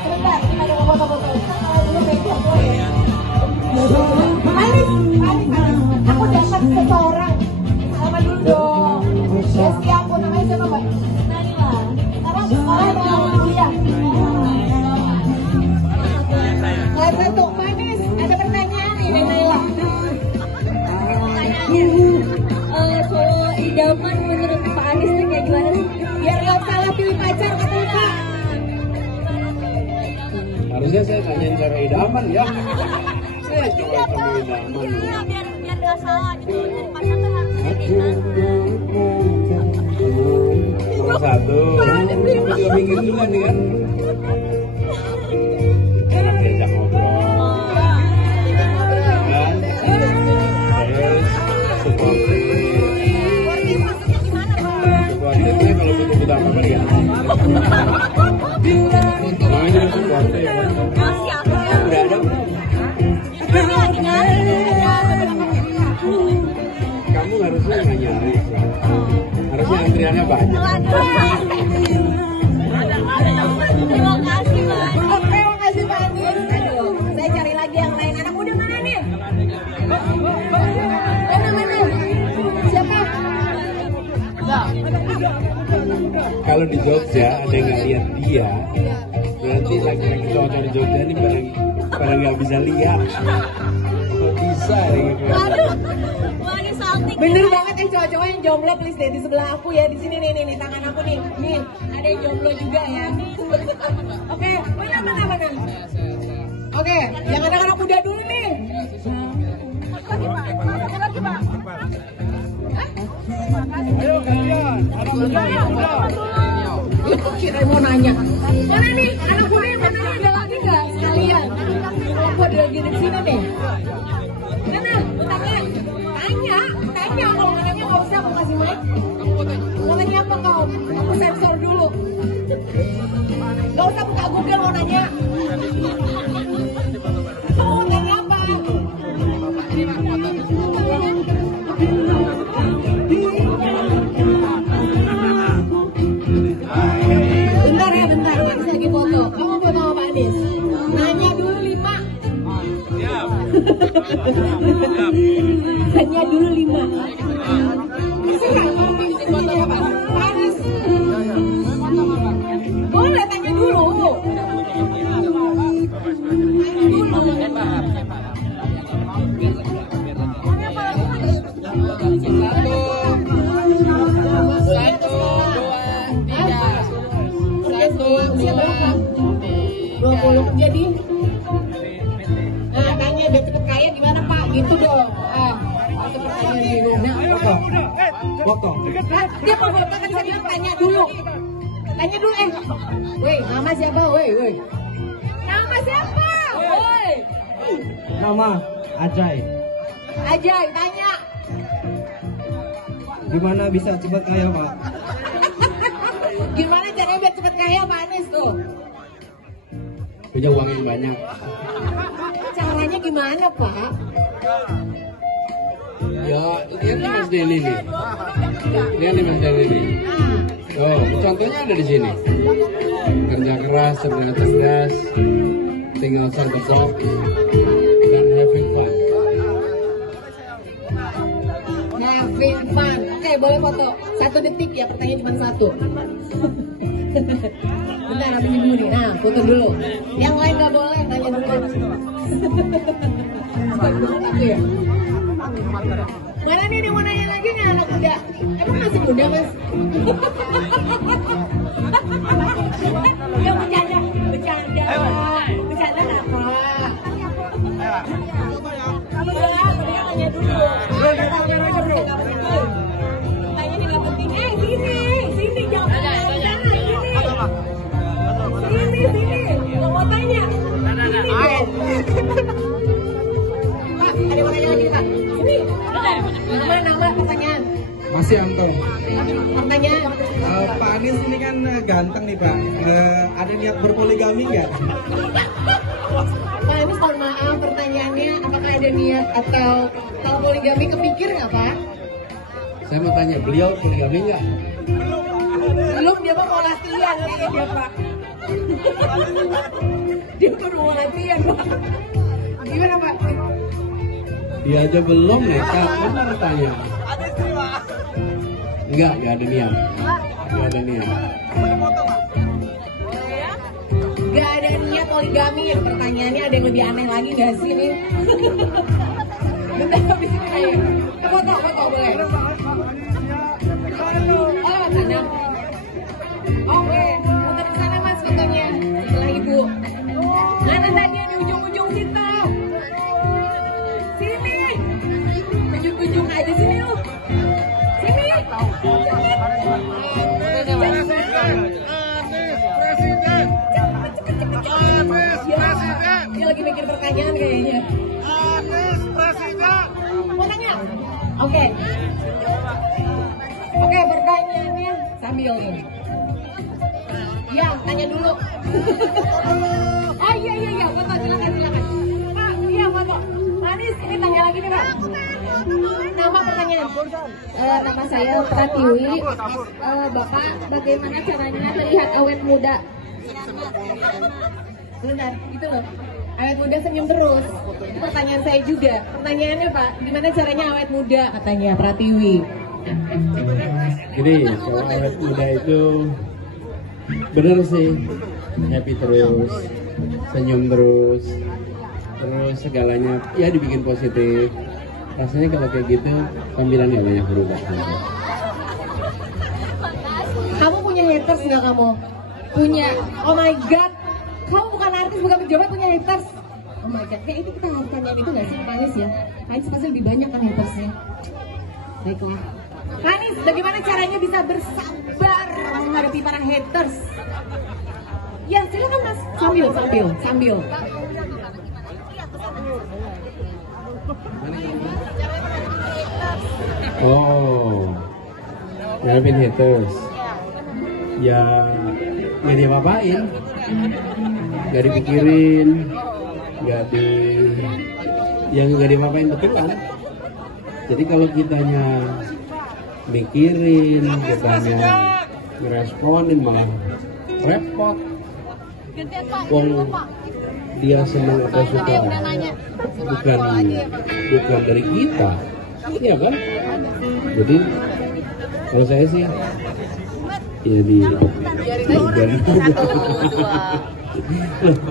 Sebentar, kita ada foto-foto. Kalau dulu meja boleh. Manis. Aku dapat seseorang. Sama dulu dong. Besti aku namanya siapa, Mbak? Nalila. Sekarang sekolah sama dia. Kelas 1 manis. Ada pertanyaan nih dari Nalila. Kalau idaman menurut Pak Anies tuh kayak gimana sih? Biar nggak salah pilih pacar kata Kak. Harusnya saya tanyain cara idaman ya. Saya coba kamu idaman. Iya, biar nggak salah gitu. Dari pacar kan harusnya kayak gimana? Nomor 1. Aku juga mikir juga nih kan. Enak diajak ngobrol. Kan? Terus supportif. Supportifnya kalau butuh-butuh apa kalian? Namanya juga supportif ya kan? Udah ada belum? Kamu harusnya nggak nyari, harusnya antriannya banyak. Terima kasih Pak. Terima kasih Pak Anies. Aduh, saya cari lagi yang lain. Anak muda mana nih? Mana? Siapa? Kalau di Jogja ada yang nggak lihat dia, berarti laki-laki cowok di Jogja ini pada nggak bisa lihat. Nggak bisa gitu. Aduh, lagi salting. Bener banget cowok-cowok yang jomblo please deh di sebelah aku ya, di sini nih tangan aku nih. Nih, ada yang jomblo juga ya. Oke, mana? Oke, yang anak-anak muda dulu nih. Lagi Pak. Ayo kalian, anak muda. Itu kira mau nanya. Mana nih, anak muda yang mana nih, ada lagi nggak sekalian? Kalau aku ada lagi di sini nih. Mana? Tanya. Kalau nanya nggak usah, aku kasih mic. Mau nanya apa kau? Aku sensor dulu. Nggak usah buka Google mau nanya. Mau nanya apa? Bentar, Anies lagi foto. Kamu foto sama Pak Anies? Nanya dulu 5. Siap. Tanya dulu 5. Bisa nggak kamu pilih foto apa? Pak Anies. Boleh tanya dulu. Jadi, nah tanya biar cepet kaya gimana Pak? Gitu dong. Itu pertanyaan dulu. Nah, Foto. dia mau foto kan saya bilang tanya dulu. Woi, nama siapa? Woi. Nama siapa? Woi. Nama Ajay. Ajay, tanya. Gimana bisa cepat kaya Pak? Gimana caranya biar cepet kaya Pak Anies tuh? Punya uang yang banyak. Caranya gimana Pak? Ya, lihat nih Mas Denny nih. Lihat nih Mas Denny nih. Oh, contohnya ada di sini. Kerja keras, cerdas, tinggal sergap dan having fun. Having fun. Oke, boleh foto. 1 detik ya, pertanyaan cuma 1. Bentar, aku dulu nih. Nah, foto dulu. Yang lain nggak boleh, tanya dulu. Aku ya. Mana nih yang mau nanya lagi nih anak muda? Emang masih muda Mas? Ya bercanda apa? Udah, dia nanya dulu. Tanya nih nggak penting. Sini jangan tanya. Sini. Nggak mau tanya. Pak, ada yang mau nanya lagi Pak? Sini. Nama pertanyaan. Masih Anton. Pertanyaan. Pak Anies ini kan ganteng nih Pak. Ada niat berpoligami nggak? Pak Anies mohon maaf pertanyaannya apakah ada niat atau kalau poligami kepikir nggak Pak? Saya mau tanya, beliau poligami nggak? Belum belum, dia mau latihan katanya dia Pak. Dia baru mau latihan Pak. Gimana Pak? Dia aja belum nekat, benar tanya. Enggak ada niat. Enggak ada niat. Gak ada niat poligami. Yang pertanyaannya ada yang lebih aneh lagi gak sih nih? Bentar habis ini ayo. Foto boleh. Oh sana. Oke, foto di sana Mas fotonya. Sebelah Ibu. Mana tadi di ujung-ujung situ? Sini. Ujung-ujung aja sini lu. Sini. Dia lagi mikir pertanyaan kayaknya. Mau nanya? Oke. Oke, pertanyaannya sambil nih. Ya, tanya dulu. Oh iya, foto silakan. Pak, iya foto. Manis, ini tanya lagi nih Pak. Nama pertanyaan. Nama saya Pratiwi. Bapak, bagaimana caranya melihat awet muda? Bentar, gitu loh. Awet muda senyum terus. Itu pertanyaan saya juga. Pertanyaannya Pak, gimana caranya awet muda katanya Pratiwi? Jadi kalau awet muda itu bener sih, happy terus, senyum terus segalanya ya dibikin positif. Rasanya kalau kayak gitu tampilannya banyak berubah. Kamu punya haters nggak kamu? Punya. Oh my god, kamu bukan artis, bukan pejabat, punya haters. Oh my god, kayak itu kita harus tanyain itu nggak sih Manis ya? Manis pasti lebih banyak kan hatersnya. Baiklah. Manis, bagaimana caranya bisa bersabar menghadapi para haters? Ya silakan Mas, sambil. Oh, ngadepin haters. Ya, nggak diapa-apain, nggak dipikirin, nggak diapa-apain betul kan? Jadi kalau kitanya mikirin, kitanya ngeresponin malah repot. Dia senang atau suka bukan dari kita, iya kan? Jadi kalau saya sih ya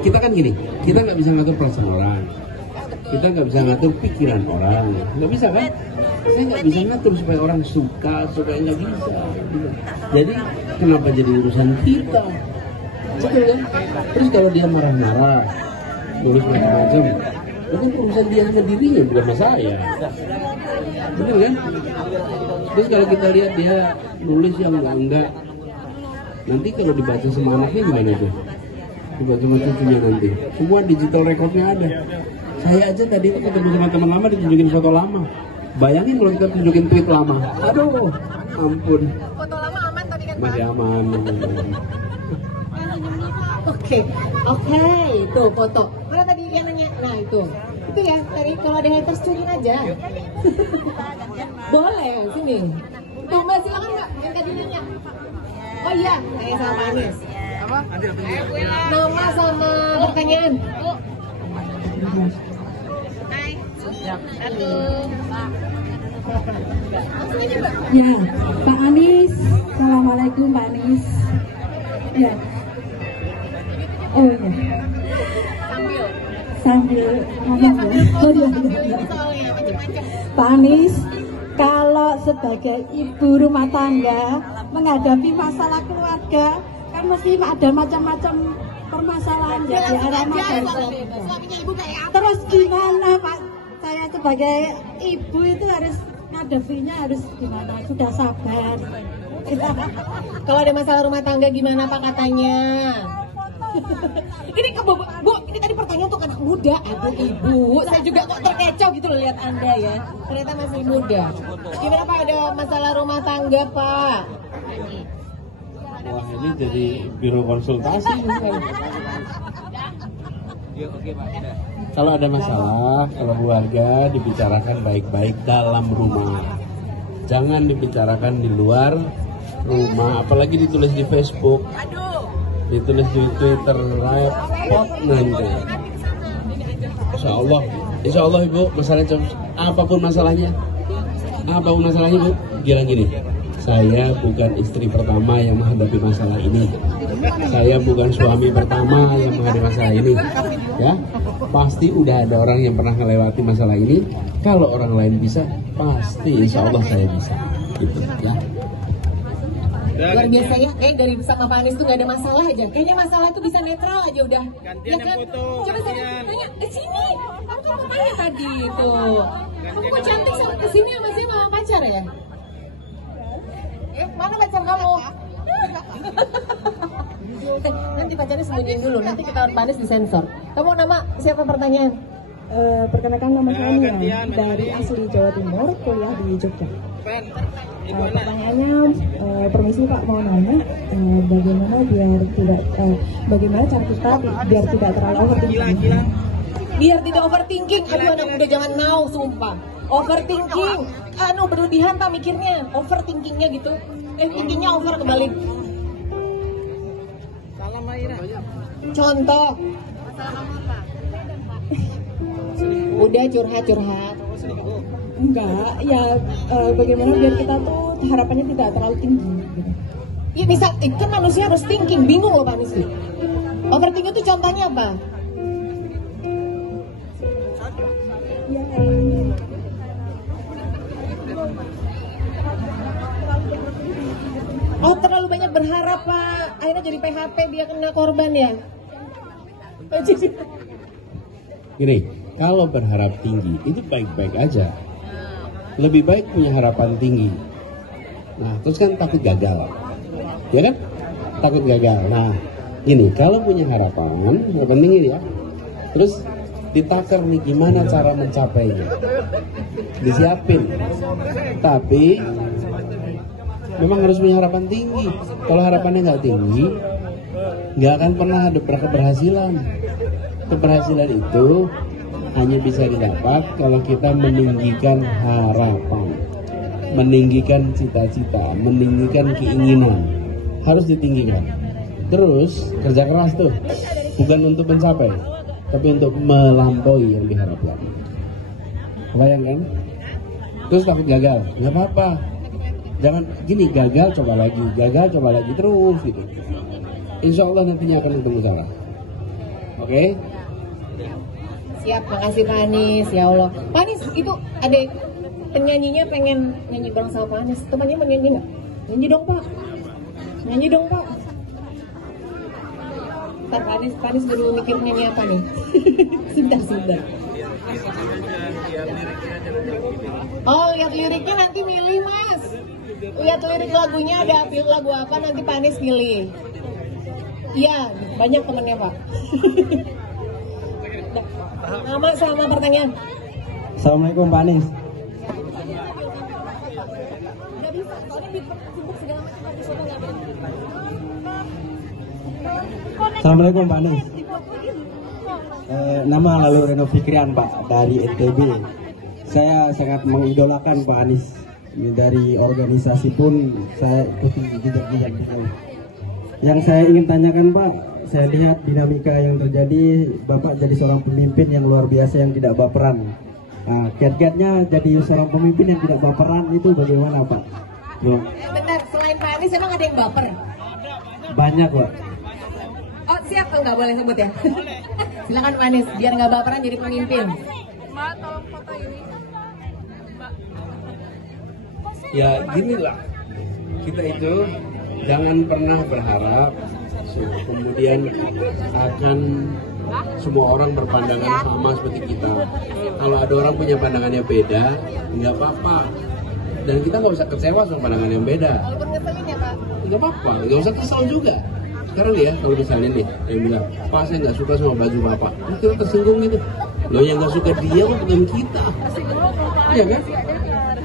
kita kan gini, kita nggak bisa ngatur perasaan orang, kita nggak bisa ngatur pikiran orang, nggak bisa kan? Saya nggak bisa ngatur supaya orang suka nggak bisa. Jadi kenapa jadi urusan kita? Betul kan? Terus kalau dia marah-marah, nulis macam-macam, itu urusan dia sama dirinya, bukan sama saya. Betul kan? Terus kalau kita lihat dia nulis yang enggak, nanti kalau dibaca sama anaknya gimana tuh? Dibaca sama cucunya nanti. Semua digital recordnya ada. Saya aja tadi itu ketemu sama teman lama ditunjukin foto lama. Bayangin kalau kita tunjukin tweet lama. Aduh, ampun. Foto lama aman tadi kan Pak? Masih aman. Oke, itu foto. Mana tadi yang nanya? Nah itu ya. Tadi kalau ada haters curin aja. Boleh, sini. Tuh Mbak, silakan Mbak. Yang tadi nanya. Oh iya, saya sama Anis. Nama sama pertanyaan. Ya, Pak Anies. Assalamualaikum Pak Anies. Ya. Oh ya. Sambil ngomong ya. Oh iya. Pak Anies, kalau sebagai ibu rumah tangga menghadapi masalah keluarga, kan mesti ada macam-macam permasalahan ya di arah Terus gimana Pak? Saya sebagai ibu itu harus ngadepinya harus gimana? Sudah sabar. Kalau ada masalah rumah tangga gimana Pak katanya? Ini Bu, ini tadi pertanyaan untuk anak muda, aduh Ibu. Saya juga kok terkecoh gitu loh lihat Anda ya. Ternyata masih muda. Gimana Pak, ada masalah rumah tangga Pak? Wah, ini jadi biro konsultasi. Kalau ada masalah, kalau keluarga dibicarakan baik-baik dalam rumah. Jangan dibicarakan di luar rumah, apalagi ditulis di Facebook, ditulis di Twitter, repot nanti. Insya Allah Ibu, apapun masalahnya Ibu, bilang gini, saya bukan istri pertama yang menghadapi masalah ini, saya bukan suami pertama yang menghadapi masalah ini, ya. Pasti udah ada orang yang pernah melewati masalah ini. Kalau orang lain bisa, pasti insya Allah saya bisa, gitu ya. Luar biasa ya, dari sama Pak Anies tuh gak ada masalah aja. Kayaknya masalah tuh bisa netral aja udah. Gantian ya kan? yang foto, Coba saya gantian. tanya, sini. Kamu kemana tadi tuh? Kamu kok cantik sama kesini sama saya sama pacar ya? Mana pacar kamu? Nanti pacarnya sembunyiin dulu, nanti kita Pak Anies disensor. Kamu nama siapa pertanyaan? Perkenalkan nama saya Mia, gantian, dari asli Jawa Timur, kuliah di Jogja. Ibu anak. Pertanyaannya, permisi Pak, mau nanya bagaimana bagaimana cara kita biar tidak terlalu overthinking? Biar tidak overthinking. Aduh anak muda jangan now, sumpah. Overthinking, berlebihan Pak mikirnya. Overthinkingnya gitu. Thinkingnya over kebalik. Salam Maira. Contoh. Udah curhat. Enggak, ya bagaimana biar kita tuh harapannya tidak terlalu tinggi gitu. Ya bisa, kan manusia harus thinking. Bingung loh Pak Anies. Overthinking itu contohnya apa? Ya, Oh terlalu banyak berharap Pak. Akhirnya jadi PHP, dia kena korban ya. Gini, kalau berharap tinggi itu baik-baik aja. Lebih baik punya harapan tinggi. Nah, terus kan takut gagal, ya kan? Takut gagal. Nah, gini, kalau punya harapan tinggi ya, terus ditakar nih gimana cara mencapainya, disiapin. Tapi memang harus punya harapan tinggi. Kalau harapannya nggak tinggi, nggak akan pernah ada keberhasilan. Keberhasilan itu hanya bisa didapat kalau kita meninggikan harapan, meninggikan cita-cita, meninggikan keinginan. Harus ditinggikan. Terus kerja keras tuh, bukan untuk mencapai, tapi untuk melampaui yang diharapkan. Bayangkan? Terus takut gagal, nggak apa-apa. Jangan gini, gagal coba lagi terus gitu. Insya Allah nantinya akan ketemu cara. Oke? Siap, makasih Pak Anies, ya Allah. Pak Anies, itu ada penyanyinya pengen nyanyi bareng sama Pak Anies. Temannya mau nyanyi nggak? Nyanyi dong Pak. Ntar Pak Anies baru mikir nyanyi apa nih? Sebentar. Oh, lihat liriknya nanti milih Mas. Lihat lirik lagunya, ada lagu apa nanti Pak Anies milih. Iya, banyak temennya Pak. Nama sama pertanyaan. Assalamualaikum Pak Anies. Assalamualaikum Pak Anies. Nama lalu Reno Fikrian Pak, dari NTB. Saya sangat mengidolakan Pak Anies. Dari organisasi pun saya ikuti jejak-jejak. Yang saya ingin tanyakan Pak, saya lihat dinamika yang terjadi, Bapak jadi seorang pemimpin yang luar biasa yang tidak baperan. Nah, kiat-kiatnya jadi seorang pemimpin yang tidak baperan itu bagaimana Pak? Bentar, selain Pak Anies emang ada yang baper? Banyak Pak. Oh siap, nggak boleh sebut ya? Silakan Pak Anies, biar nggak baperan jadi pemimpin. Ya ginilah, kita itu jangan pernah berharap kemudian akan semua orang berpandangan sama seperti kita. Kalau ada orang punya pandangannya beda, nggak apa-apa. Dan kita nggak usah kecewa sama pandangan yang beda. Walaupun ngeselin ya Pak? Nggak apa-apa, nggak usah kesel juga. Sekarang ya, kalau misalnya nih, yang bilang, Pak saya nggak suka sama baju Bapak, itu tersinggung gitu. Loh yang nggak suka dia bukan kita. Iya kan?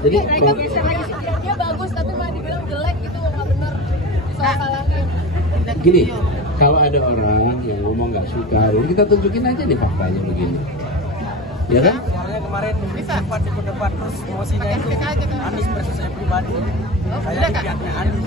Jadi dia bagus tapi malah dibilang jelek gitu, nggak benar. Salah-salahin. gini, kalau ada orang yang ngomong nggak suka, kita tunjukin aja nih faktanya begini. Ya kan? Soalnya kemarin debat terus emosinya itu Anies versus saya pribadi. Saya di pihaknya Anies.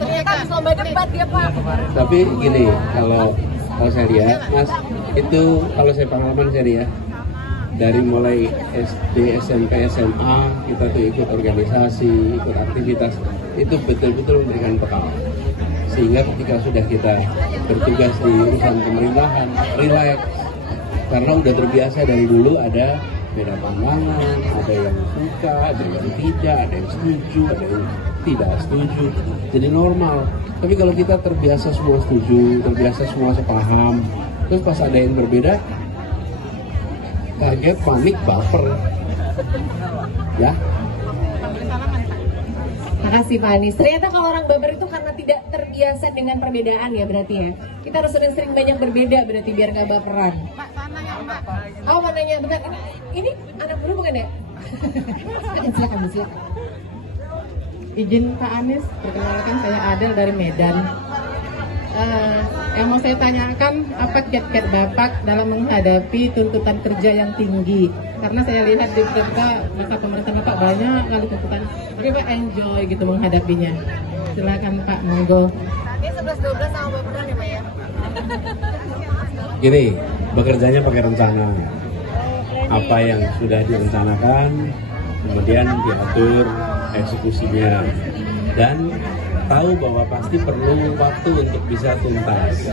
Ternyata habis lomba debat dia Pak. Tapi gini, kalau saya lihat, Mas, itu kalau saya pengalaman saya lihat, dari mulai SD, SMP, SMA, kita tuh ikut organisasi, ikut aktivitas, itu betul-betul memberikan bekal. Sehingga ketika sudah kita bertugas di urusan pemerintahan, relax. Karena udah terbiasa dari dulu ada beda pandangan, ada yang suka, ada yang tidak, ada yang setuju, ada yang tidak setuju. Jadi normal. Tapi kalau kita terbiasa semua setuju, terbiasa semua sepaham, terus pas ada yang berbeda, kaget, panik, baper. Ya. Makasih Pak Anies. Ternyata kalau orang baper itu karena tidak terbiasa dengan perbedaan ya berarti ya. Kita harus sering-sering banyak berbeda berarti biar nggak baperan. Mbak, sana ya Mbak. Oh mau nanya, bentar. Ini anak buruh bukan ya? Silakan. Izin Pak Anies, perkenalkan saya Adel dari Medan. Yang mau saya tanyakan, apa kiat-kiat Bapak dalam menghadapi tuntutan kerja yang tinggi? Karena saya lihat di beberapa masa pemerintahan Bapak banyak kali tuntutan, tapi Pak enjoy gitu menghadapinya. Silakan Pak, monggo. Ini 11-12 sama baperan ya Pak ya? Gini, bekerjanya pakai rencana. Apa yang sudah direncanakan, kemudian diatur eksekusinya. Dan tahu bahwa pasti perlu waktu untuk bisa tuntas.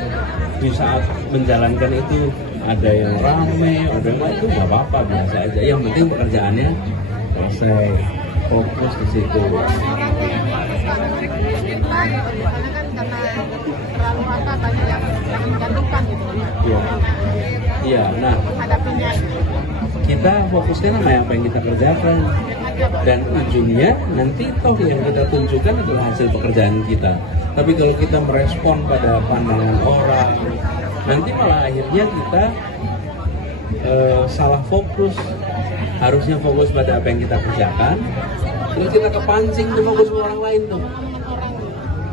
Di saat menjalankan itu ada yang rame, ada yang itu nggak apa-apa, biasa aja. Yang penting pekerjaannya selesai, fokus di situ. Iya. Nah, kita fokuskan sama apa yang kita kerjakan. Dan ujungnya nanti toh yang kita tunjukkan adalah hasil pekerjaan kita. Tapi kalau kita merespon pada pandangan orang, nanti malah akhirnya kita salah fokus. Harusnya fokus pada apa yang kita kerjakan, terus kita kepancing tuh fokus ke orang lain tuh.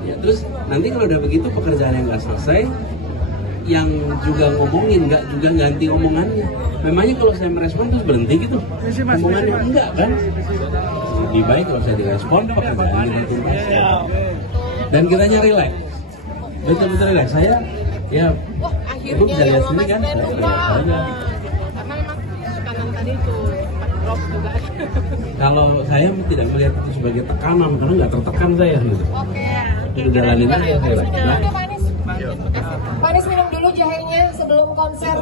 Ya, terus nanti kalau udah begitu pekerjaan yang nggak selesai, yang juga ngomongin nggak juga ganti omongannya. Memangnya kalau saya merespon terus berhenti gitu omongannya? Enggak kan? Lebih baik kalau saya direspon pekerjaan kita tuntas. Dan kitanya relax, betul-betul relax. Saya ya ibu bisa lihat sini kan, saya relax aja. Kalau saya tidak melihat itu sebagai tekanan, karena nggak tertekan saya gitu. Oke. Jalanin aja. Pak Anies minum dulu jahenya sebelum konser.